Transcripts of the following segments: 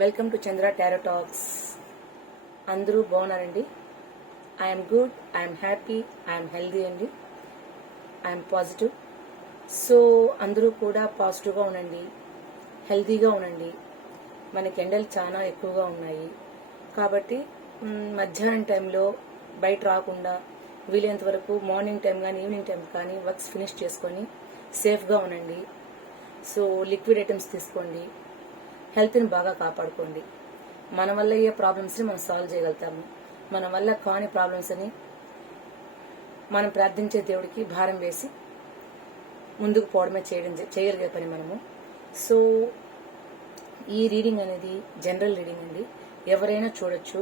Welcome to Chandra tarot talks. అందరూ బాగున్నారండి? I'm good, I'm happy, I'm healthy అండి, I'm positive. So అందరూ కూడా పాజిటివ్గా ఉండండి, హెల్దీగా ఉండండి. మనకి ఎండలు చాలా ఎక్కువగా ఉన్నాయి కాబట్టి మధ్యాహ్నం టైంలో బయట రాకుండా వీలైనంత వరకు మార్నింగ్ టైం కానీ ఈవినింగ్ టైం కానీ వర్క్స్ ఫినిష్ చేసుకొని సేఫ్గా ఉండండి. సో లిక్విడ్ ఐటమ్స్ తీసుకోండి, హెల్త్ని బాగా కాపాడుకోండి. మన వల్ల అయ్యే ప్రాబ్లమ్స్ని మనం సాల్వ్ చేయగలుగుతాము. మన వల్ల కాని ప్రాబ్లమ్స్ని మనం ప్రార్థించే దేవుడికి భారం వేసి ముందుకు పోవడమే చేయగలిగే పని మనము. సో ఈ రీడింగ్ అనేది జనరల్ రీడింగ్ అండి, ఎవరైనా చూడొచ్చు.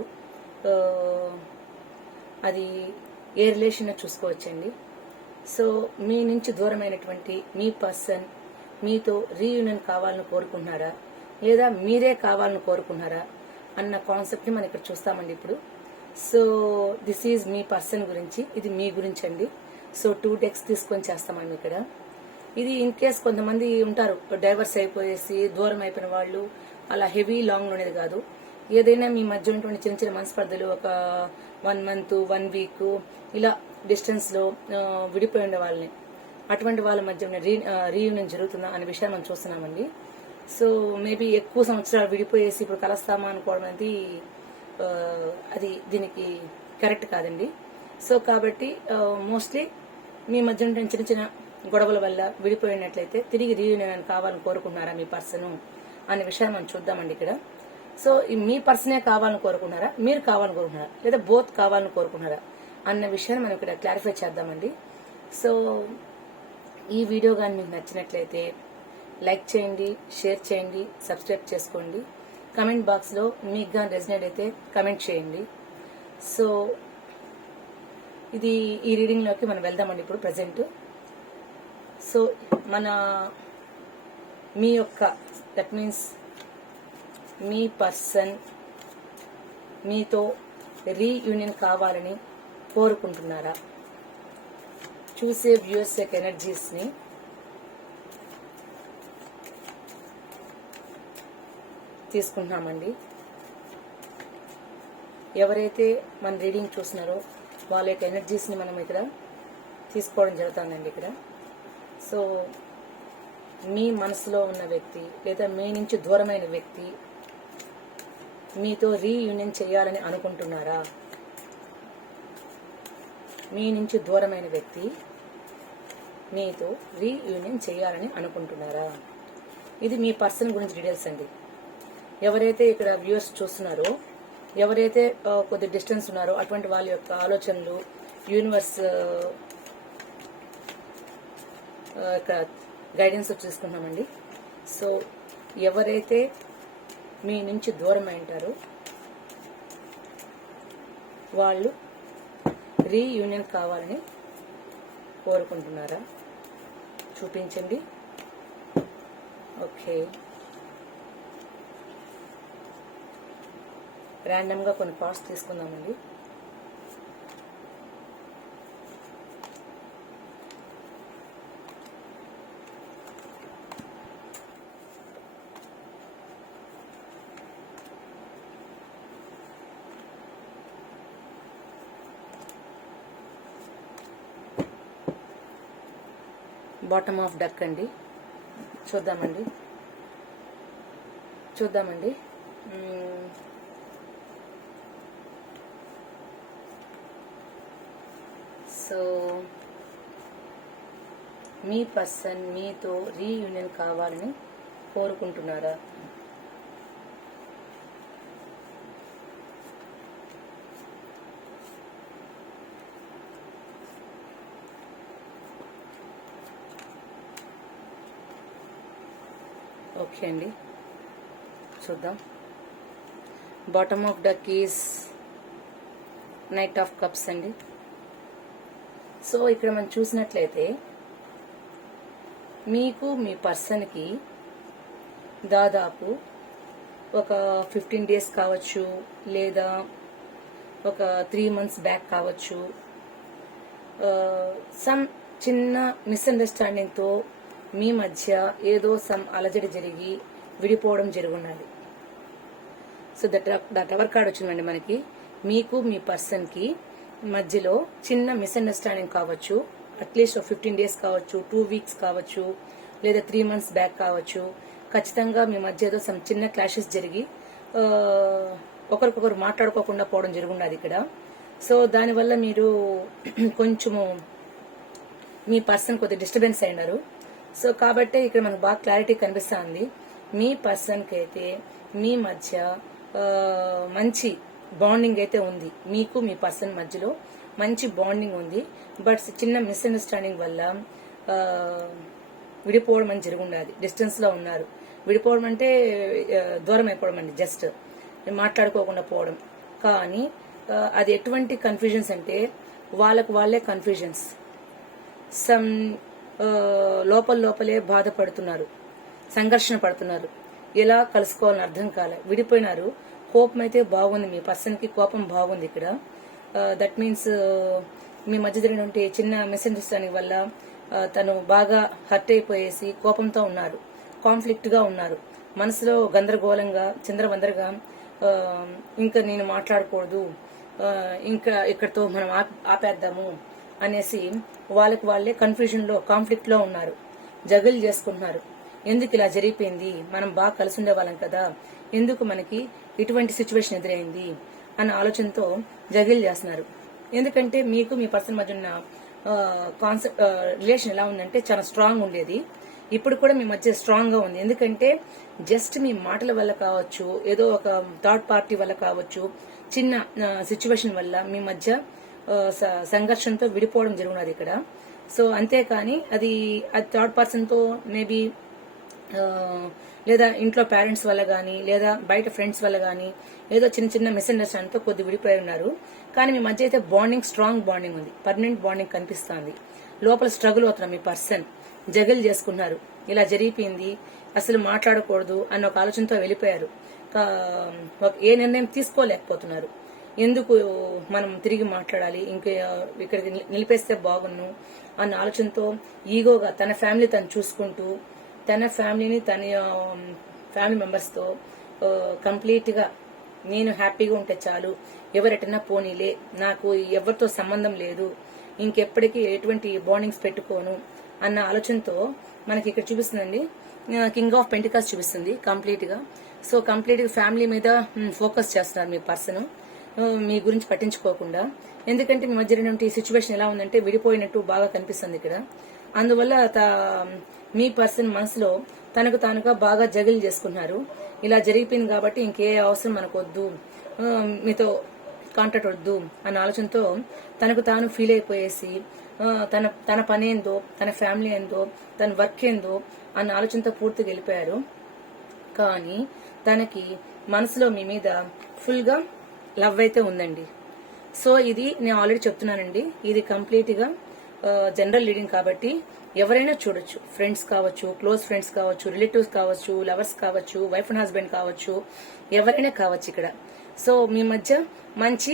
అది ఏ రిలేషన్ చూసుకోవచ్చండి. సో మీ నుంచి దూరమైనటువంటి మీ పర్సన్ మీతో రీయూనియన్ కావాలని కోరుకుంటున్నారా, లేదా మీరే కావాలని కోరుకుంటున్నారా అన్న కాన్సెప్ట్ని మనం ఇక్కడ చూస్తామండి ఇప్పుడు. So this is me person గురించి, ఇది మీ గురించి అండి. సో 2 డెక్స్ తీసుకొని చేస్తామండి ఇక్కడ. ఇది ఇన్ కేస్ కొంతమంది ఉంటారు డైవర్స్ అయిపోయేసి దూరం అయిపోయిన వాళ్ళు, అలా హెవీ లాంగ్ ఉండేది కాదు. ఏదైనా మీ మధ్య ఉన్నటువంటి చిన్న చిన్న మనస్పర్ధలు, ఒక 1 month 1 week ఇలా డిస్టెన్స్లో విడిపోయి ఉండే వాళ్ళని, అటువంటి వాళ్ళ మధ్య రీయూనియన్ జరుగుతుందా అనే విషయాన్ని మనం చూస్తున్నామండి. సో మేబీ ఎక్కువ సంవత్సరాలు విడిపోయేసి ఇప్పుడు కలుస్తామా అనుకోవడం అనేది అది దీనికి కరెక్ట్ కాదండి. సో కాబట్టి మోస్ట్లీ మీ మధ్య ఉండే చిన్న చిన్న గొడవల వల్ల విడిపోయినట్లయితే తిరిగి రీయూనియన్ కావాలని కోరుకుంటున్నారా మీ పర్సన్ అనే విషయాన్ని మనం చూద్దామండి ఇక్కడ. సో మీ పర్సనే కావాలని కోరుకున్నారా, మీరు కావాలని కోరుకున్నారా, లేదా బోత్ కావాలని కోరుకున్నారా అన్న విషయాన్ని మనం ఇక్కడ క్లారిఫై చేద్దామండి. సో ఈ వీడియో కానీ మీకు నచ్చినట్లయితే లైక్ చేయండి, షేర్ చేయండి, సబ్స్క్రైబ్ చేసుకోండి. కమెంట్ బాక్స్లో మీకు కానీ రెజినేట్ అయితే కమెంట్ చేయండి. సో ఇది ఈ రీడింగ్లోకి మనం వెళ్దామండి ఇప్పుడు ప్రజెంట్. సో మీ యొక్క దట్ మీన్స్ మీ పర్సన్ మీతో రీయూనియన్ కావాలని కోరుకుంటున్నారా? చూసే వ్యూయర్స్ యొక్క ఎనర్జీస్ని తీసుకుంటున్నామండి. ఎవరైతే మన రీడింగ్ చూస్తున్నారో వాళ్ళ యొక్క ఎనర్జీస్ని మనం ఇక్కడ తీసుకోవడం జరుగుతుందండి ఇక్కడ. సో మీ మనసులో ఉన్న వ్యక్తి లేదా మీ నుంచి దూరమైన వ్యక్తి మీతో రీయూనియన్ చేయాలని అనుకుంటున్నారా? మీ నుంచి దూరమైన వ్యక్తి మీతో రీయూనియన్ చేయాలని అనుకుంటున్నారా? ఇది మీ పర్సన్ గురించి డీటెయిల్స్ అండి. ఎవరైతే ఇక్కడ వ్యూవర్స్ చూస్తున్నారో, ఎవరైతే కొద్ది డిస్టెన్స్ ఉన్నారో అటువంటి వాళ్ళ యొక్క ఆలోచనలు యూనివర్స్ ఇక్కడ గైడెన్స్ తీసుకుంటున్నామండి. సో ఎవరైతే మీ నుంచి దూరం అయింటారో వాళ్ళు రీయూనియన్ కావాలని కోరుకుంటున్నారా? చూపించండి. ఓకే, ర్యాండమ్గా కొన్ని పార్ట్స్ తీసుకుందామండి. బాటమ్ ఆఫ్ డక్ అండి. చూద్దామండి. సో మీ పర్సన్ మీతో రీయూనియన్ కావాలని కోరుకుంటున్నారా? ఓకే అండి, చూద్దాం. Bottom of duck is knight of cups అండి. సో ఇక్కడ మనం చూసినట్లయితే మీకు మీ పర్సన్కి దాదాపు ఒక 15 days కావచ్చు, లేదా ఒక 3 months బ్యాక్ కావచ్చు, సమ్ చిన్న మిస్అండర్స్టాండింగ్తో మీ మధ్య ఏదో సమ్ అలజడి జరిగి విడిపోవడం జరుగున్నది. సో ద టవర్ కార్డ్ వచ్చిందండి మనకి. మీకు మీ పర్సన్ కి మధ్యలో చిన్న మిస్అండర్స్టాండింగ్ కావచ్చు, అట్లీస్ట్ 15 days కావచ్చు, 2 weeks కావచ్చు, లేదా 3 months బ్యాక్ కావచ్చు. ఖచ్చితంగా మీ మధ్య ఏదో సమ్ చిన్న క్లాషెస్ జరిగి ఒకరికొకరు మాట్లాడుకోకుండా పోవడం జరుగుండదు ఇక్కడ. సో దానివల్ల మీరు కొంచెము మీ పర్సన్ కొద్దిగా డిస్టర్బెన్స్ అయినారు. సో కాబట్టి ఇక్కడ మనకు బాగా క్లారిటీ కనిపిస్తుంది. మీ పర్సన్కి అయితే మీ మధ్య మంచి బాండింగ్ అయితే ఉంది. మీకు మీ పర్సన్ మధ్యలో మంచి బాండింగ్ ఉంది. బట్ చిన్న మిస్అండర్స్టాండింగ్ వల్ల విడిపోవడం అని జరుగుండదు. డిస్టెన్స్ లో ఉన్నారు. విడిపోవడం అంటే దూరం అయిపోవడం అండి, జస్ట్ మాట్లాడుకోకుండా పోవడం. కానీ అది ఎటువంటి కన్ఫ్యూజన్స్ అంటే వాళ్ళకు వాళ్ళే కన్ఫ్యూజన్స్. సమ్ లోపలే బాధపడుతున్నారు, సంఘర్షణ పడుతున్నారు. ఎలా కలుసుకోవాలని అర్థం కాలే, విడిపోయినారు. కోపం అయితే బాగుంది, మీ పర్సన్ కి కోపం బాగుంది ఇక్కడ. దట్ మీన్స్ మీ మధ్య జరిగినటువంటి చిన్న మిస్అండర్స్టాండింగ్ వల్ల తను బాగా హర్ట్ అయిపోయేసి కోపంతో ఉన్నారు, కాన్ఫ్లిక్ట్ గా ఉన్నారు. మనసులో గందరగోళంగా చిందరవందరగా ఇంకా నేను మాట్లాడకూడదు, ఇంకా ఇక్కడతో మనం ఆపేద్దాము అనేసి వాళ్ళకి వాళ్ళే కన్ఫ్యూజన్ లో కాన్ఫ్లిక్ట్ లో ఉన్నారు. జగలు చేసుకుంటున్నారు. ఎందుకు ఇలా జరిగిపోయింది, మనం బాగా కలిసి ఉండేవాళ్ళం కదా, ఎందుకు మనకి ఇటువంటి సిచ్యువేషన్ ఎదురైంది అన్న ఆలోచనతో జగిల్ చేస్తున్నారు. ఎందుకంటే మీకు మీ పర్సన్ మధ్య ఉన్న కాన్సెప్ట్ రిలేషన్ ఎలా ఉందంటే చాలా స్ట్రాంగ్ ఉండేది. ఇప్పుడు కూడా మీ మధ్య స్ట్రాంగ్ గా ఉంది. ఎందుకంటే జస్ట్ మీ మాటల వల్ల కావచ్చు, ఏదో ఒక థర్డ్ పార్టీ వల్ల కావచ్చు, చిన్న సిచ్యువేషన్ వల్ల మీ మధ్య సంఘర్షణతో విడిపోవడం జరుగుతుంది ఇక్కడ. సో అంతేకాని అది థర్డ్ పర్సన్ తో మేబీ లేదా ఇంట్లో పేరెంట్స్ వల్ల గానీ, లేదా బయట ఫ్రెండ్స్ వల్ల గానీ ఏదో చిన్న చిన్న మిస్అండర్స్టాండింగ్ తో కొద్ది విడిపోయి ఉన్నారు. కానీ మీ మధ్య అయితే బాండింగ్, స్ట్రాంగ్ బాండింగ్ ఉంది, పర్మనెంట్ బాండింగ్ కనిపిస్తుంది. లోపల స్ట్రగుల్ అవుతున్నారు మీ పర్సన్, జగలు చేసుకున్నారు. ఇలా జరిగిపోయింది, అసలు మాట్లాడకూడదు అన్న ఒక ఆలోచనతో వెళ్ళిపోయారు. ఏ నిర్ణయం తీసుకోలేకపోతున్నారు. ఎందుకు మనం తిరిగి మాట్లాడాలి, ఇంకా ఇక్కడికి నిలిపేస్తే బాగున్ను అన్న ఆలోచనతో ఈగోగా తన ఫ్యామిలీ తను చూసుకుంటూ, తన ఫ్యామిలీని తన ఫ్యామిలీ మెంబర్స్ తో కంప్లీట్ గా నేను హ్యాపీగా ఉంటే చాలు, ఎవరెటన్నా పోనీలే, నాకు ఎవరితో సంబంధం లేదు, ఇంకెప్పటికీ ఎటువంటి బాండింగ్స్ పెట్టుకోను అన్న ఆలోచనతో మనకి ఇక్కడ చూపిస్తుందండి. కింగ్ ఆఫ్ పెంటికల్స్ చూపిస్తుంది కంప్లీట్ గా. సో కంప్లీట్ గా ఫ్యామిలీ మీద ఫోకస్ చేస్తున్నారు మీ పర్సన్, మీ గురించి పట్టించుకోకుండా. ఎందుకంటే మీ మధ్య జరిగినటువంటి సిచ్యువేషన్ ఎలా ఉందంటే విడిపోయినట్టు బాగా కనిపిస్తుంది ఇక్కడ. అందువల్ల మీ పర్సన్ మనసులో తనకు తానుగా బాగా జగిల్ చేసుకున్నారు. ఇలా జరిగిపోయింది కాబట్టి ఇంకే అవసరం మనకు వద్దు, మీతో కాంటాక్ట్ వద్దు అన్న ఆలోచనతో తనకు తాను ఫీల్ అయిపోయేసి తన పని ఏందో, తన ఫ్యామిలీ ఏందో, తన వర్క్ ఏందో అన్న ఆలోచనతో పూర్తిగా వెళ్ళిపోయారు. కానీ తనకి మనసులో మీ మీద ఫుల్ గా లవ్ అయితే ఉందండి. సో ఇది నేను ఆల్రెడీ చెప్తున్నానండి, ఇది కంప్లీట్ గా జనరల్ రీడింగ్ కాబట్టి ఎవరైనా చూడొచ్చు. ఫ్రెండ్స్ కావచ్చు, క్లోజ్ ఫ్రెండ్స్ కావచ్చు, రిలేటివ్స్ కావచ్చు, లవర్స్ కావచ్చు, వైఫ్ అండ్ హస్బెండ్ కావచ్చు, ఎవరైనా కావచ్చు ఇక్కడ. సో మీ మధ్య మంచి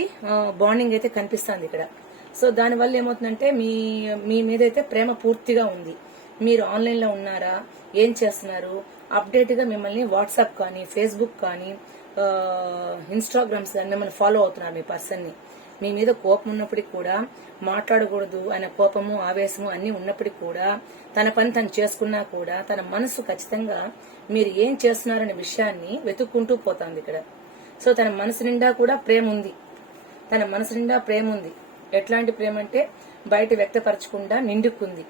బాండింగ్ అయితే కనిపిస్తుంది ఇక్కడ. సో దానివల్ల ఏమవుతుందంటే మీ మీద అయితే ప్రేమ పూర్తిగా ఉంది. మీరు ఆన్లైన్ లో ఉన్నారా, ఏం చేస్తున్నారు, అప్డేట్ గా మిమ్మల్ని వాట్సాప్ కానీ, ఫేస్బుక్ కానీ, ఇన్స్టాగ్రామ్స్ కానీ మిమ్మల్ని ఫాలో అవుతున్నారు మీ పర్సన్ ని. మీ మీద కోపం ఉన్నప్పటికీ కూడా, మాట్లాడకూడదు అనే కోపము, ఆవేశము అన్ని ఉన్నప్పటికీ కూడా, తన పని తను చేసుకున్నా కూడా తన మనసు ఖచ్చితంగా మీరు ఏం చేస్తున్నారనే విషయాన్ని వెతుక్కుంటూ పోతుంది ఇక్కడ. సో తన మనసు నిండా కూడా ప్రేమ ఉంది, తన మనసు నిండా ప్రేమ ఉంది. ఎట్లాంటి ప్రేమ అంటే బయట వ్యక్తపరచకుండా నిండుకుంది.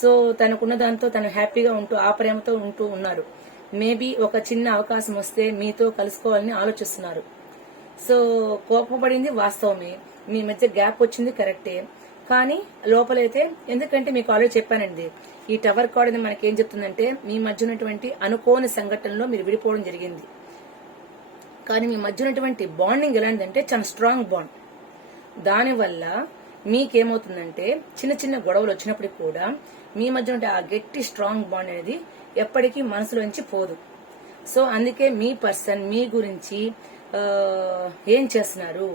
సో తనకున్న దాంతో తను హ్యాపీగా ఉంటూ ఆ ప్రేమతో ఉంటూ ఉన్నారు. మేబీ ఒక చిన్న అవకాశం వస్తే మీతో కలుసుకోవాలని ఆలోచిస్తున్నారు. సో కోపపడింది వాస్తవమే, మీ మధ్య గ్యాప్ వచ్చింది కరెక్టే. కానీ లోపలైతే, ఎందుకంటే మీకు ఆల్రెడీ చెప్పానండి, ఈ టవర్ కార్డ్ అనేది మనకి ఏం చెప్తుందంటే మీ మధ్య ఉన్నటువంటి అనుకోని సంఘటనలో మీరు విడిపోవడం జరిగింది. కానీ మీ మధ్య ఉన్నటువంటి బాండింగ్ ఎలాంటిదంటే చాలా స్ట్రాంగ్ బాండ్. దానివల్ల మీకేమవుతుందంటే చిన్న చిన్న గొడవలు వచ్చినప్పటికీ కూడా మీ మధ్య ఉంటే ఆ గట్టి స్ట్రాంగ్ బాండ్ అనేది ఎప్పటికీ మనసులోంచి పోదు. సో అందుకే మీ పర్సన్ మీ గురించి ఏం చేస్తున్నారు,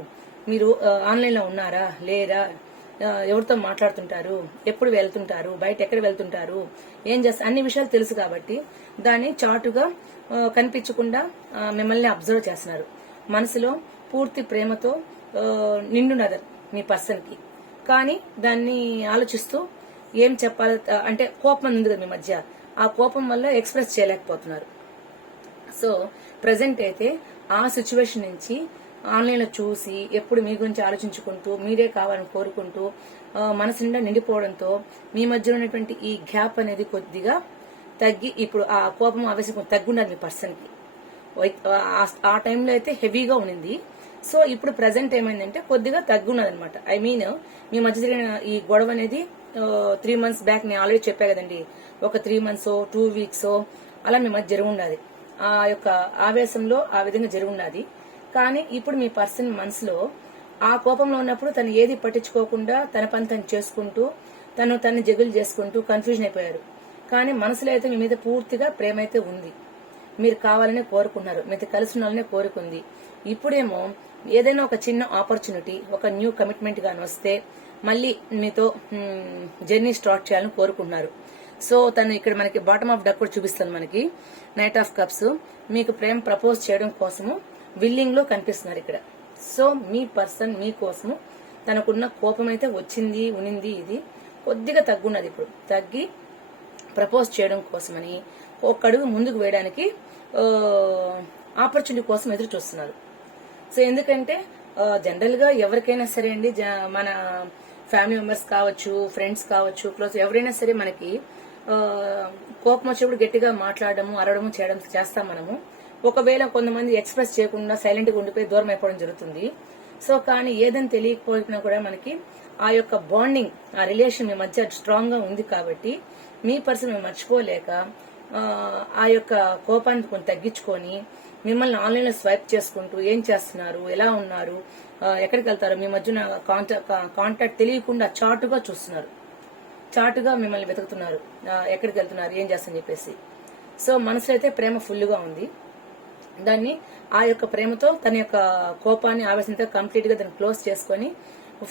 మీరు ఆన్లైన్ లో ఉన్నారా లేదా, ఎవరితో మాట్లాడుతుంటారు, ఎప్పుడు వెళ్తుంటారు, బయట ఎక్కడ వెళ్తుంటారు, ఏం చేస్తారు, అన్ని విషయాలు తెలుసు కాబట్టి దాన్ని చాటుగా కనిపించకుండా మిమ్మల్ని అబ్జర్వ్ చేస్తున్నారు. మనసులో పూర్తి ప్రేమతో నిండున్నది మీ పర్సన్ కి. కానీ దాన్ని ఆలోచిస్తూ ఏం చెప్పాలి అంటే కోపం ఉంది కదా మీ మధ్య, ఆ కోపం వల్ల ఎక్స్ప్రెస్ చేయలేకపోతున్నారు. సో ప్రజెంట్ అయితే ఆ సిచ్యువేషన్ నుంచి ఆన్లైన్ లో చూసి ఎప్పుడు మీ గురించి ఆలోచించుకుంటూ మీరే కావాలని కోరుకుంటూ మనసు నిండా నిండిపోవడంతో మీ మధ్య ఉన్నటువంటి ఈ గ్యాప్ అనేది కొద్దిగా తగ్గి ఇప్పుడు ఆ కోపం ఆవేశం తగ్గుండాలి మీ పర్సన్ కి. ఆ టైంలో అయితే హెవీగా ఉండింది. సో ఇప్పుడు ప్రజెంట్ ఏమైందంటే కొద్దిగా తగ్గున్నది అనమాట. ఐ మీన్ మీ మధ్య జరిగిన ఈ గొడవ అనేది 3 months బ్యాక్ నేను ఆల్రెడీ చెప్పా కదండి, ఒక 3 months 2 weeks అలా మీ మధ్య జరుగుండాది. ఆ యొక్క ఆవేశంలో ఆ విధంగా జరుగుండాది. కానీ ఇప్పుడు మీ పర్సన్ మనసులో ఆ కోపంలో ఉన్నప్పుడు తను ఏది పట్టించుకోకుండా తన పని తను చేసుకుంటూ తను జగులు చేసుకుంటూ కన్ఫ్యూజన్ అయిపోయారు. కానీ మనసులో అయితే మీ మీద పూర్తిగా ప్రేమ అయితే ఉంది. మీరు కావాలనే కోరుకున్నారు, మీతో కలిసి ఉండాలనే కోరుకుంది. ఇప్పుడేమో ఏదైనా ఒక చిన్న ఆపర్చునిటీ, ఒక న్యూ కమిట్మెంట్ గాని వస్తే మళ్ళీ మీతో జర్నీ స్టార్ట్ చేయాలని కోరుకుంటున్నారు. సో తను ఇక్కడ మనకి బాటమ్ ఆఫ్ డక్ కూడా చూపిస్తుంది, మనకి నైట్ ఆఫ్ కప్స్. మీకు ప్రేమ ప్రపోజ్ చేయడం కోసము విల్లింగ్ లో కనిపిస్తున్నారు ఇక్కడ. సో మీ పర్సన్ మీకోసము తనకున్న కోపం అయితే వచ్చింది ఉనింది, ఇది కొద్దిగా తగ్గున్నది. ఇప్పుడు తగ్గి ప్రపోజ్ చేయడం కోసమని ఒక అడుగు ముందుకు వేయడానికి ఆపర్చునిటీ కోసం ఎదురు చూస్తున్నారు. సో ఎందుకంటే జనరల్ గా ఎవరికైనా సరే అండి, మన ఫ్యామిలీ మెంబర్స్ కావచ్చు, ఫ్రెండ్స్ కావచ్చు, క్లోజ్ ఎవరైనా సరే మనకి కోపం వచ్చినప్పుడు గట్టిగా మాట్లాడము, అరవడము చేయడం చేస్తాం మనము. ఒకవేళ కొంతమంది ఎక్స్ప్రెస్ చేయకుండా సైలెంట్ గా ఉండిపోయి దూరం అయిపోవడం జరుగుతుంది. సో కానీ ఏదని తెలియకపోయినా కూడా మనకి ఆ యొక్క బాండింగ్, ఆ రిలేషన్ మీ మధ్య స్ట్రాంగ్ గా ఉంది కాబట్టి మీ పర్సన్ మేము మర్చిపోలేక ఆ యొక్క కోపాన్ని కొంచెం తగ్గించుకొని మిమ్మల్ని ఆన్లైన్ లో స్వైప్ చేసుకుంటూ ఏం చేస్తున్నారు, ఎలా ఉన్నారు, ఎక్కడికి వెళ్తారు, మీ మధ్యన కాంటాక్ట్ తెలియకుండా చాటుగా చూస్తున్నారు, చాటుగా మిమ్మల్ని వెతుకుతున్నారు, ఎక్కడికి వెళ్తున్నారు, ఏం చేస్తారని చెప్పేసి. సో మనసులో అయితే ప్రేమ ఫుల్గా ఉంది. దాన్ని ఆ యొక్క ప్రేమతో తన యొక్క కోపాన్ని ఆవేశంతో కంప్లీట్ గా దాన్ని క్లోజ్ చేసుకొని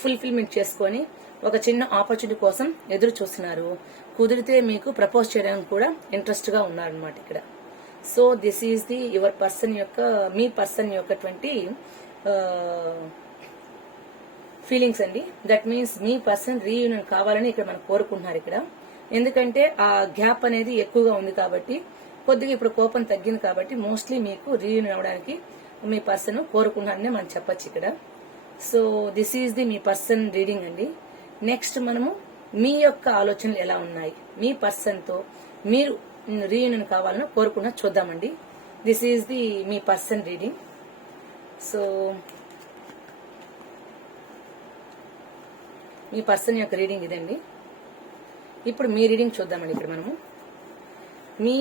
ఫుల్ఫిల్మెంట్ చేసుకొని ఒక చిన్న ఆపర్చునిటీ కోసం ఎదురు చూస్తున్నారు. కుదిరితే మీకు ప్రపోజ్ చేయడానికి కూడా ఇంట్రెస్ట్ గా ఉన్నారనమాట ఇక్కడ. So this is the your person యొక్క, మీ పర్సన్ యొక్కటువంటి ఫీలింగ్స్ అండి. That means me person reunion కావాలని ఇక్కడ మనం కోరుకుంటున్నారు ఇక్కడ. ఎందుకంటే ఆ గ్యాప్ అనేది ఎక్కువగా ఉంది కాబట్టి, కొద్దిగా ఇప్పుడు కోపం తగ్గింది కాబట్టి మోస్ట్లీ మీకు రీయూనియన్ అవ్వడానికి మీ పర్సన్ కోరుకుంటున్నారని మనం చెప్పొచ్చు ఇక్కడ. So this is the me person reading అండి. నెక్స్ట్ మనము మీ యొక్క ఆలోచనలు ఎలా ఉన్నాయి, మీ పర్సన్ తో మీరు రీయూనియన్ కావాలని కోరుకున్నా చూద్దామండి. This is the me person reading. So me person యొక్క రీడింగ్ ఇదండి. ఇప్పుడు మీ రీడింగ్ చూద్దామండి. ఇక్కడ మనము మీ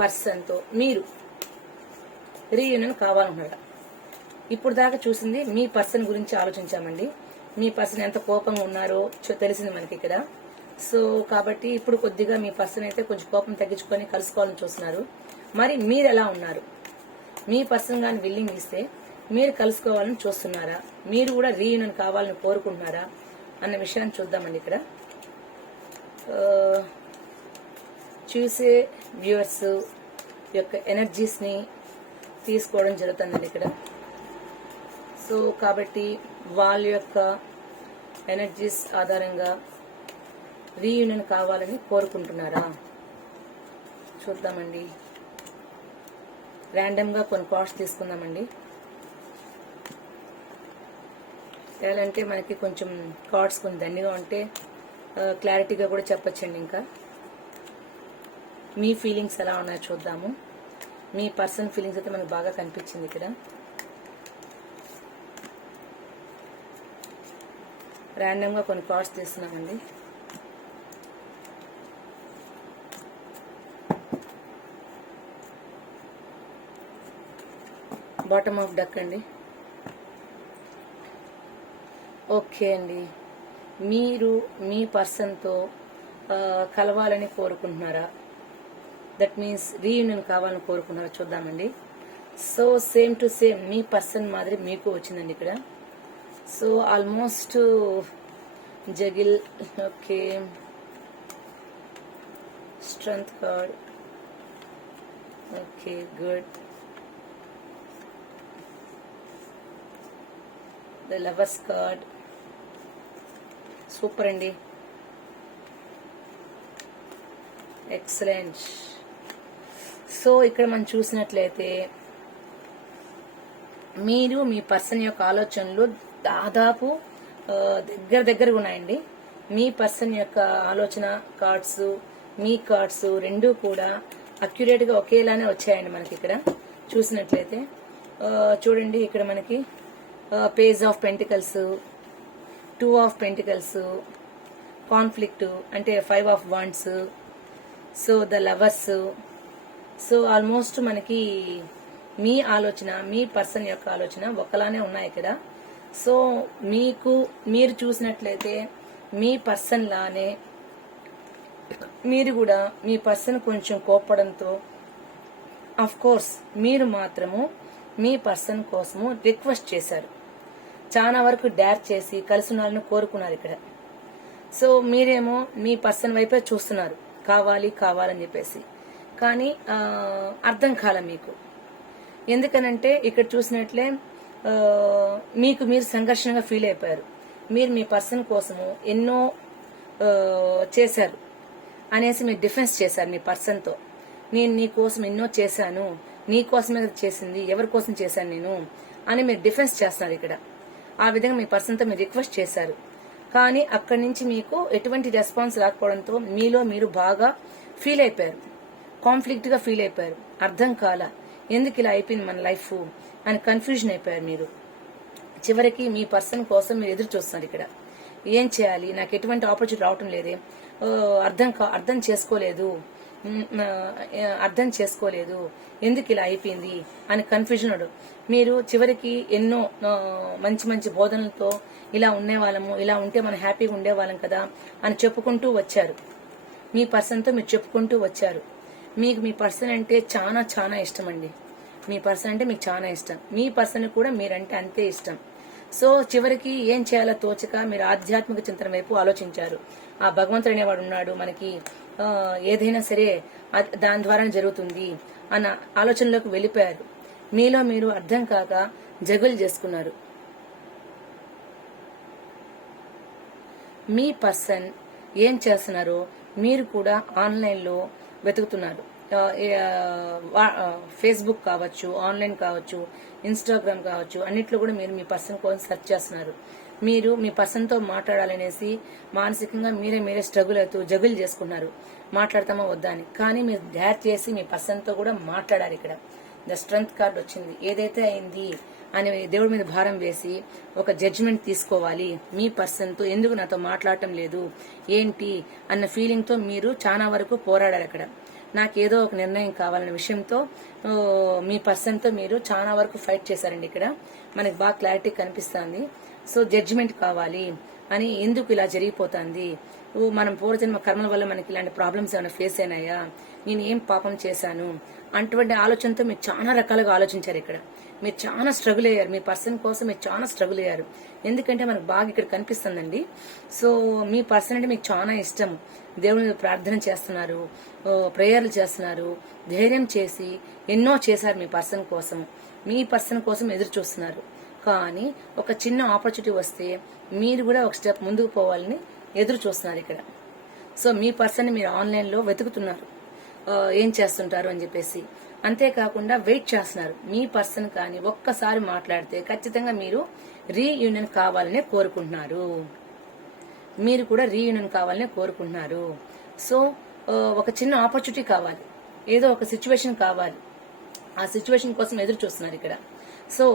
పర్సన్ తో మీరు రీయూనియన్ కావాలనుకున్నారా. ఇప్పుడు దాకా చూసింది మీ పర్సన్ గురించి ఆలోచించామండి. మీ పర్సన్ ఎంత కోపంగా ఉన్నారో తెలిసింది మనకి ఇక్కడ. సో కాబట్టి ఇప్పుడు కొద్దిగా మీ పర్సన్ అయితే కొంచెం కోపం తగ్గించుకొని కలుసుకోవాలని చూస్తున్నారు. మరి మీరు ఎలా ఉన్నారు, మీ పర్సన్ గాని విల్లింగ్ ఇస్తే మీరు కలుసుకోవాలని చూస్తున్నారా, మీరు కూడా రీయూనియన్ కావాలని కోరుకుంటున్నారా అన్న విషయాన్ని చూద్దామండి ఇక్కడ. చూసే వ్యూవర్స్ యొక్క ఎనర్జీస్ ని తీసుకోవడం జరుగుతుందండి ఇక్కడ. సో కాబట్టి వాళ్ళ యొక్క ఎనర్జీస్ ఆధారంగా రీయూనియన్ కావాలని కోరుకుంటున్నారా చూద్దామండి. ర్యాండమ్ గా కొన్ని కార్డ్స్ తీసుకుందామండి. ఎలా అంటే మనకి కొంచెం కార్డ్స్ కొంచెం దండిగా ఉంటే క్లారిటీగా కూడా చెప్పొచ్చండి. ఇంకా మీ ఫీలింగ్స్ ఎలా ఉన్నాయో చూద్దాము. మీ పర్సన్ ఫీలింగ్స్ అయితే మనకు బాగా కనిపించింది ఇక్కడ. ర్యాండమ్ గా కొన్ని కార్డ్స్ తీస్తున్నామండి. బాటమ్ ఆఫ్ డక్ అండి. ఓకే అండి, మీరు మీ పర్సన్ తో కలవాలని కోరుకుంటున్నారా, దట్ మీన్స్ రీయూనియన్ కావాలని కోరుకుంటున్నారా చూద్దామండి. So same to same me person మాదిరి మీకు వచ్చిందండి ఇక్కడ. So almost juggle. Okay, strength card. Okay good. The lovers card. Super అండి, ఎక్సలెంట్. సో ఇక్కడ మనం చూసినట్లయితే మీరు మీ పర్సన్ యొక్క ఆలోచనలు దాదాపు దగ్గరగా ఉన్నాయండి. మీ పర్సన్ యొక్క ఆలోచన కార్డ్స్, మీ కార్డ్స్ రెండూ కూడా అక్యురేట్ గా ఒకేలానే వచ్చాయండి మనకి. ఇక్కడ చూసినట్లయితే చూడండి, ఇక్కడ మనకి page of pentacles, 2 of pentacles, conflict అంటే 5 of wands, so the lovers. So almost మనకి మీ ఆలోచన, మీ పర్సన్ యొక్క ఆలోచన ఒకలానే ఉన్నాయి ఇక్కడ. సో మీరు చూసినట్లయితే మీ పర్సన్ లానే మీరు కూడా మీ పర్సన్ కొంచెం కోప్పడంతో అఫ్ కోర్స్ మీరు మాత్రము మీ పర్సన్ కోసము రిక్వెస్ట్ చేశారు. చాలా వరకు డార్ చేసి కలిసి ఉండాలని కోరుకున్నారు ఇక్కడ. సో మీరేమో మీ పర్సన్ వైపే చూస్తున్నారు, కావాలని చెప్పేసి. కానీ అర్థం కాలే మీకు. ఎందుకనంటే ఇక్కడ చూసినట్లే మీకు మీరు సంఘర్షణగా ఫీల్ అయిపోయారు. మీరు మీ పర్సన్ కోసము ఎన్నో చేశారు అనేసి మీరు డిఫెన్స్ చేశారు మీ పర్సన్తో. నేను నీ కోసం ఎన్నో చేశాను, నీ కోసమే చేసింది, ఎవరి కోసం చేశాను నేను అని మీరు డిఫెన్స్ చేస్తున్నారు ఇక్కడ. ఆ విధంగా మీ పర్సన్తో మీరు రిక్వెస్ట్ చేశారు. కానీ అక్కడి నుంచి మీకు ఎటువంటి రెస్పాన్స్ రాకపోవడంతో మీలో మీరు బాగా ఫీల్ అయిపోయారు, కాన్ఫ్లిక్ట్ గా ఫీల్ అయిపోయారు. అర్థం కాల, ఎందుకు ఇలా అయిపోయింది మన లైఫ్ అని కన్ఫ్యూజన్ అయిపోయారు మీరు. చివరికి మీ పర్సన్ కోసం మీరు ఎదురు చూస్తున్నారు ఇక్కడ. ఏం చేయాలి, నాకు ఎటువంటి ఆపర్చునిటీ రావటం లేదే, అర్థం చేసుకోలేదు, ఎందుకు ఇలా అయిపోయింది అని కన్ఫ్యూజన్. మీరు చివరికి ఎన్నో మంచి మంచి బోధనలతో ఇలా ఉండేవాళ్ళము, ఇలా ఉంటే మనం హ్యాపీగా ఉండేవాళ్ళం కదా అని చెప్పుకుంటూ వచ్చారు. మీ పర్సన్తో మీరు చెప్పుకుంటూ వచ్చారు. మీకు మీ పర్సన్ అంటే చాలా చాలా ఇష్టం అండి. మీ పర్సన్ అంటే మీకు చాలా ఇష్టం, మీ పర్సన్ కూడా మీరంటే అంతే ఇష్టం. సో చివరికి ఏం చేయాలో తోచక మీరు ఆధ్యాత్మిక చింతన వైపు ఆలోచించారు. ఆ భగవంతుడు అనేవాడు ఉన్నాడు మనకి, ఏదైనా సరే దాని ద్వారానే జరుగుతుంది అన్న ఆలోచనలోకి వెళ్ళిపోయారు. మీలో మీరు అర్థం కాక జగులు చేసుకున్నారు. మీ పర్సన్ ఏం చేస్తున్నారో మీరు కూడా ఆన్లైన్లో వెతుకుతున్నారు. ఫేస్బుక్ కావచ్చు, ఆన్లైన్ కావచ్చు, ఇన్స్టాగ్రామ్ కావచ్చు, అన్నిట్లో కూడా మీరు మీ పర్సన్ కోసం సెర్చ్ చేస్తున్నారు. మీరు మీ పర్సన్తో మాట్లాడాలనేసి మానసికంగా మీరే స్ట్రగుల్ అవుతూ జగులు చేసుకున్నారు, మాట్లాడతామా వద్దా అని. కానీ మీరు డ్యార్ చేసి మీ పర్సన్తో కూడా మాట్లాడారు. ఇక్కడ ద స్ట్రెంగ్త్ కార్డ్ వచ్చింది. ఏదైతే అయింది అని దేవుడి మీద భారం వేసి ఒక జడ్జిమెంట్ తీసుకోవాలి. మీ పర్సన్తో ఎందుకు నాతో మాట్లాడటం లేదు ఏంటి అన్న ఫీలింగ్తో మీరు చాలా వరకు పోరాడారు. అక్కడ నాకేదో ఒక నిర్ణయం కావాలన్న విషయంతో మీ పర్సన్తో మీరు చాలా వరకు ఫైట్ చేశారండి. ఇక్కడ మనకి బాగా క్లారిటీ కనిపిస్తుంది. సో జడ్జిమెంట్ కావాలి అని, ఎందుకు ఇలా జరిగిపోతుంది, మనం పూర్వజన్మ కర్మల వల్ల మనకి ఇలాంటి ప్రాబ్లమ్స్ ఏమైనా ఫేస్ అయినాయా, నేను ఏం పాపం చేశాను అటువంటి ఆలోచనతో మీరు చాలా రకాలుగా ఆలోచించారు. ఇక్కడ మీరు చాలా స్ట్రగుల్ అయ్యారు, మీ పర్సన్ కోసం మీరు చాలా స్ట్రగుల్ అయ్యారు. ఎందుకంటే మనకు బాగా ఇక్కడ కనిపిస్తుందండి. సో మీ పర్సన్ అంటే మీకు చాలా ఇష్టం, దేవుని ప్రార్థన చేస్తున్నారు, ప్రేయర్లు చేస్తున్నారు, ధైర్యం చేసి ఎన్నో చేశారు మీ పర్సన్ కోసం. మీ పర్సన్ కోసం ఎదురు చూస్తున్నారు. కానీ ఒక చిన్న ఆపర్చునిటీ వస్తే మీరు కూడా ఒక స్టెప్ ముందుకు పోవాలని ఎదురు చూస్తున్నారు ఇక్కడ. సో మీ పర్సన్ మీరు ఆన్లైన్లో వెతుకుతున్నారు, ఏం చేస్తుంటారు అని చెప్పేసి. అంతేకాకుండా వెయిట్ చేస్తున్నారు. మీ పర్సన్ కానీ ఒక్కసారి మాట్లాడితే ఖచ్చితంగా మీరు రీయూనియన్ కావాలనే కోరుకుంటున్నారు. మీరు కూడా రీయూనియన్ కావాలనే కోరుకుంటున్నారు. సో ఒక చిన్న ఆపర్చునిటీ కావాలి, ఏదో ఒక సిచ్యువేషన్ కావాలి, ఆ సిచ్యువేషన్ కోసం ఎదురు చూస్తున్నారు ఇక్కడ. సో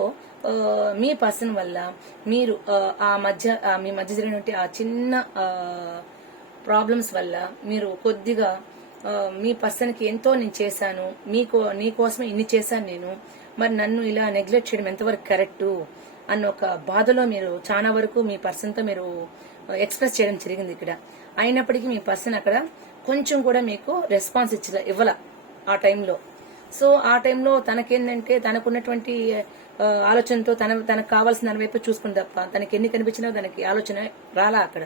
మీ పర్సన్ వల్ల మీరు మీ మధ్య జరిగినటువంటి ఆ చిన్న ప్రాబ్లమ్స్ వల్ల మీరు కొద్దిగా మీ పర్సన్ కి ఎంతో నేను చేశాను, నీ కోసమే ఇన్ని చేశాను నేను, మరి నన్ను ఇలా నెగ్లెక్ట్ చేయడం ఎంతవరకు కరెక్ట్ అన్న ఒక బాధలో మీరు చాలా వరకు మీ పర్సన్ తో మీరు ఎక్స్ప్రెస్ చేయడం జరిగింది ఇక్కడ. అయినప్పటికీ మీ పర్సన్ అక్కడ కొంచెం కూడా మీకు రెస్పాన్స్ ఇవ్వాల ఆ టైంలో. సో ఆ టైంలో తనకేంటంటే తనకున్నటువంటి ఆలోచనతో తనకు కావాల్సిన దాని వైపు చూసుకుని తప్ప తనకి ఎన్ని కనిపించినా తనకి ఆలోచన రాలా అక్కడ.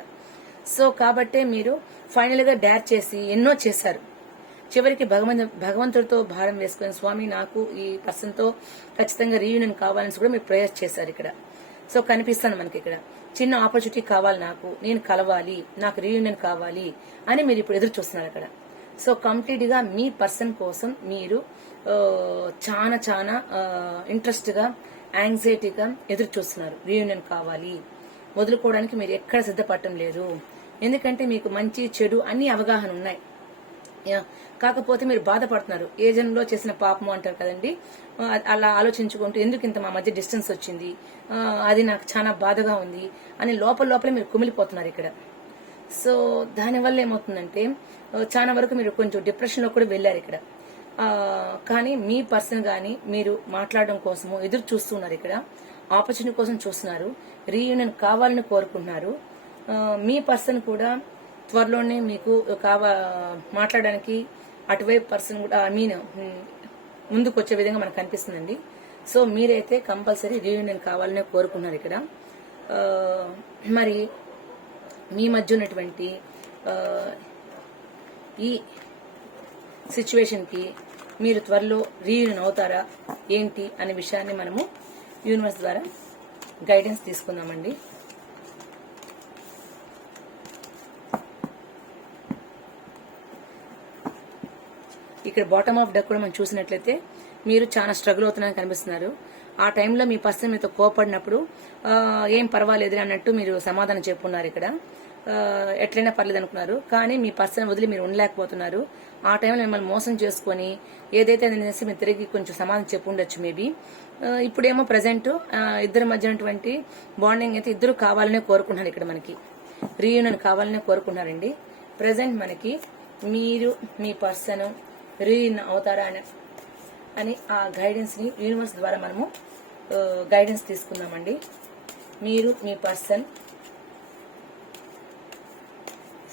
సో కాబట్టే మీరు ఫైనల్ గా డార్ చేసి ఎన్నో చేశారు. చివరికి భగవంతుడితో భారం వేసుకుని, స్వామి నాకు ఈ పర్సన్ తో ఖచ్చితంగా రీయూనియన్ కావాలని కూడా మీరు ప్రేయర్ చేశారు ఇక్కడ. సో కనిపిస్తాను మనకి ఇక్కడ చిన్న ఆపర్చునిటీ కావాలి, నేను కలవాలి, నాకు రీయూనియన్ కావాలి అని మీరు ఇప్పుడు ఎదురు చూస్తున్నారు అక్కడ. సో కంప్లీట్ గా మీ పర్సన్ కోసం మీరు చాలా చాలా ఇంట్రెస్ట్ గా, యాంగ్జైటీగా ఎదురు చూస్తున్నారు. రీయూనియన్ కావాలి, వదులుకోవడానికి మీరు ఎక్కడ సిద్ధపడటం లేదు. ఎందుకంటే మీకు మంచి చెడు అన్ని అవగాహన ఉన్నాయి. కాకపోతే మీరు బాధపడుతున్నారు. ఏ జన్మలో చేసిన పాపము అంటారు కదండి, అలా ఆలోచించుకుంటూ ఎందుకు ఇంత మా మధ్య డిస్టెన్స్ వచ్చింది, అది నాకు చాలా బాధగా ఉంది అని లోపలే మీరు కుమిలిపోతున్నారు ఇక్కడ. సో దానివల్ల ఏమవుతుందంటే చాలా వరకు మీరు కొంచెం డిప్రెషన్ లో కూడా వెళ్ళారు ఇక్కడ. కానీ మీ పర్సన్ గాని మీరు మాట్లాడడం కోసము ఎదురు చూస్తున్నారు. ఇక్కడ ఆపర్చునిటీ కోసం చూస్తున్నారు, రీయూనియన్ కావాలని కోరుకుంటున్నారు. మీ పర్సన్ కూడా త్వరలోనే మీకు మాట్లాడడానికి అటువైపు పర్సన్ కూడా ముందుకు వచ్చే విధంగా మనకు కనిపిస్తుందండి. సో మీరైతే కంపల్సరీ రీయూనియన్ కావాలనే కోరుకున్నారు ఇక్కడ. మరి మీ మధ్య ఉన్నటువంటి ఈ సిచ్యువేషన్ కి మీరు త్వరలో రీయూనియన్ అవుతారా ఏంటి అనే విషయాన్ని మనము యూనివర్స్ ద్వారా గైడెన్స్ తీసుకుందామండి. ఇక్కడ బాటమ్ ఆఫ్ డెక్ కూడా మనం చూసినట్లయితే మీరు చాలా స్ట్రగుల్ అవుతున్నారని కనిపిస్తున్నారు. ఆ టైంలో మీ పర్సన్ మీతో కోపడినప్పుడు ఏం పర్వాలేదు అన్నట్టు మీరు సమాధానం చెప్పున్నారు. ఇక్కడ ఎట్లయినా పర్లేదు అనుకున్నారు, కానీ మీ పర్సన్ వదిలి మీరు ఉండలేకపోతున్నారు. ఆ టైంలో మిమ్మల్ని మోసం చేసుకుని ఏదైతే అనేసి మీరు తిరిగి కొంచెం సమాధానం చెప్పు ఉండొచ్చు మేబీ. ఇప్పుడేమో ప్రజెంట్ ఇద్దరి మధ్య ఉన్నటువంటి బాండింగ్ అయితే ఇద్దరు కావాలనే కోరుకుంటున్నారు. ఇక్కడ మనకి రీయూనియన్ కావాలనే కోరుకుంటున్నారండి. ప్రజెంట్ మనకి మీరు మీ పర్సన్ రీయూనియన్ అవుతారా అని ఆ గైడెన్స్ ని యూనివర్స్ ద్వారా మనము గైడెన్స్ తీసుకుందామండి. మీరు మీ పర్సన్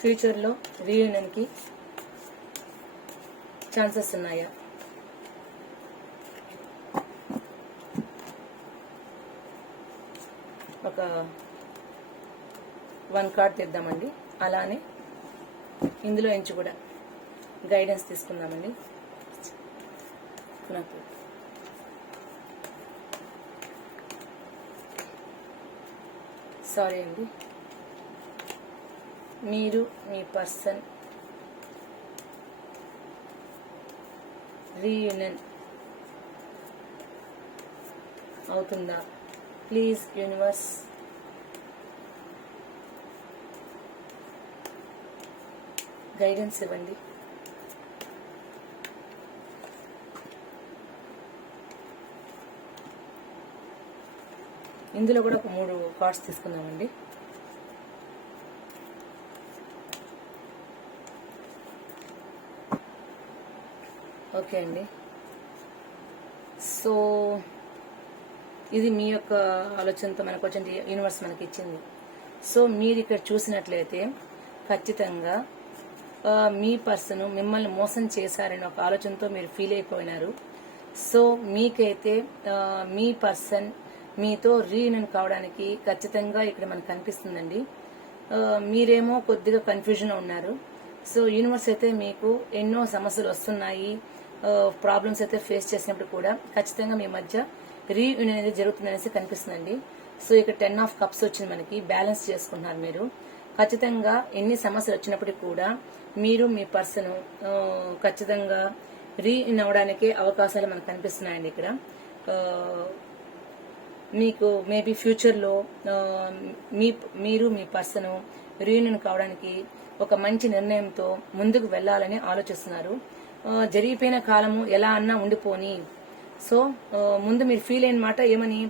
ఫ్యూచర్ లో రీయూనియన్ కి ఛాన్సెస్ ఉన్నాయా? ఒక 1 కార్డ్ తెద్దామండి. అలానే ఇందులో నుంచి కూడా గైడెన్స్ తీసుకుందామండి. నాకు సారీ అండి. మీరు మీ పర్సన్ రీయూనియన్ అవుతుందా? ప్లీజ్ యూనివర్స్ గైడెన్స్ ఇవ్వండి. ఇందులో కూడా ఒక 3 కార్డ్స్ తీసుకుందామండి. ఓకే అండి. సో ఇది మీ యొక్క ఆలోచనతో మనకు వచ్చింది, యూనివర్స్ మనకి ఇచ్చింది. సో మీరు ఇక్కడ చూసినట్లయితే ఖచ్చితంగా మీ పర్సన్ మిమ్మల్ని మోసం చేశారని ఒక ఆలోచనతో మీరు ఫీల్ అయిపోయినారు. సో మీకైతే మీ పర్సన్ మీతో రీయూనియన్ కావడానికి ఖచ్చితంగా ఇక్కడ మనకు కనిపిస్తుందండి. మీరేమో కొద్దిగా కన్ఫ్యూజన్ లో ఉన్నారు. సో యూనివర్స్ అయితే మీకు ఎన్నో సమస్యలు వస్తున్నాయి, ప్రాబ్లమ్స్ అయితే ఫేస్ చేసినప్పుడు కూడా ఖచ్చితంగా మీ మధ్య రీయూనియన్ అనేది జరుగుతుందనేసి కనిపిస్తుందండి. సో ఇక్కడ 10 ఆఫ్ కప్స్ వచ్చింది మనకి, బ్యాలెన్స్ చేసుకుంటున్నారు మీరు. ఖచ్చితంగా ఎన్ని సమస్యలు వచ్చినప్పటికీ కూడా మీరు మీ పర్సన్ ఖచ్చితంగా రీయూనియన్ అవడానికి అవకాశాలు మనకు కనిపిస్తున్నాయండి. ఇక్కడ మీకు మేబీ ఫ్యూచర్ లో మీరు మీ పర్సన్ రీయూనియన్ కావడానికి ఒక మంచి నిర్ణయంతో ముందుకు వెళ్లాలని ఆలోచిస్తున్నారు. జరిగిపోయిన కాలము ఎలా అన్నా ఉండిపోని. సో ముందు మీరు ఫీల్ అయిన మాట ఏమని,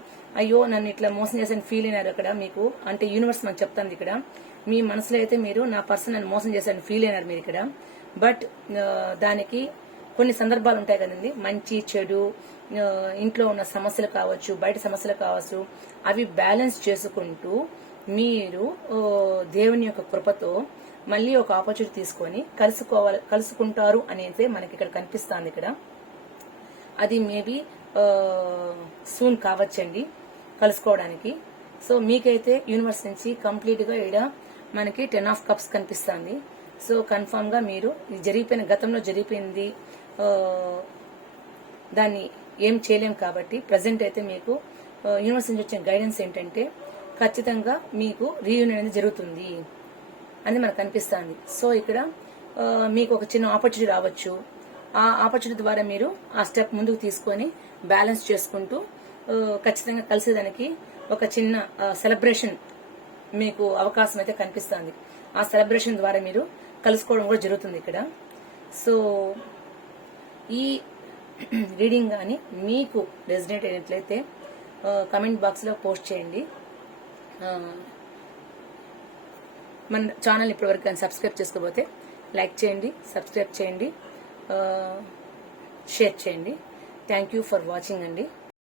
అయ్యో నన్ను ఇట్లా మోసం చేసాను ఫీల్ అయినారు అక్కడ మీకు. అంటే యూనివర్స్ మనకు చెప్తాను ఇక్కడ, మీ మనసులో అయితే మీరు నా పర్సన్ నన్ను మోసం చేశారని ఫీల్ అయినారు మీరు ఇక్కడ. బట్ దానికి కొన్ని సందర్భాలు ఉంటాయి కదండి, మంచి చెడు, ఇంట్లో ఉన్న సమస్యలు కావచ్చు, బయట సమస్యలు కావచ్చు, అవి బ్యాలెన్స్ చేసుకుంటూ మీరు దేవుని యొక్క కృపతో మళ్ళీ ఒక ఆపర్చునిటీ తీసుకొని కలుసుకుంటారు అనేది మనకి ఇక్కడ కనిపిస్తుంది. ఇక్కడ అది మేబీ సూన్ కావచ్చండి కలుసుకోవడానికి. సో మీకైతే యూనివర్స్ నుంచి కంప్లీట్ గా ఇక్కడ మనకి 10 ఆఫ్ కప్స్ కనిపిస్తుంది. సో కన్ఫామ్ గా మీరు జరిగిపోయిన గతంలో జరిగిపోయింది దాన్ని ఏం చేయలేం కాబట్టి ప్రజెంట్ అయితే మీకు యూనివర్స్ నుంచి వచ్చిన గైడెన్స్ ఏంటంటే ఖచ్చితంగా మీకు రీయూనియన్ అనేది జరుగుతుంది అని మనకు అనిపిస్తుంది. సో ఇక్కడ మీకు ఒక చిన్న ఆపర్చునిటీ రావచ్చు. ఆ ఆపర్చునిటీ ద్వారా మీరు ఆ స్టెప్ ముందుకు తీసుకొని బ్యాలెన్స్ చేసుకుంటూ ఖచ్చితంగా కలిసేదానికి ఒక చిన్న సెలబ్రేషన్ మీకు అవకాశం అయితే కనిపిస్తుంది. ఆ సెలబ్రేషన్ ద్వారా మీరు కలుసుకోవడం కూడా జరుగుతుంది ఇక్కడ. సో ఈ రీడింగ్ కానీ మీకు రెసినేట్ అయినట్లయితే కమెంట్ బాక్స్లో పోస్ట్ చేయండి. మన ఛానల్ ఇప్పటివరకు కానీ సబ్స్క్రైబ్ చేసుకోకపోతే లైక్ చేయండి, సబ్స్క్రైబ్ చేయండి, షేర్ చేయండి. థ్యాంక్ యూ ఫర్ వాచింగ్ అండి.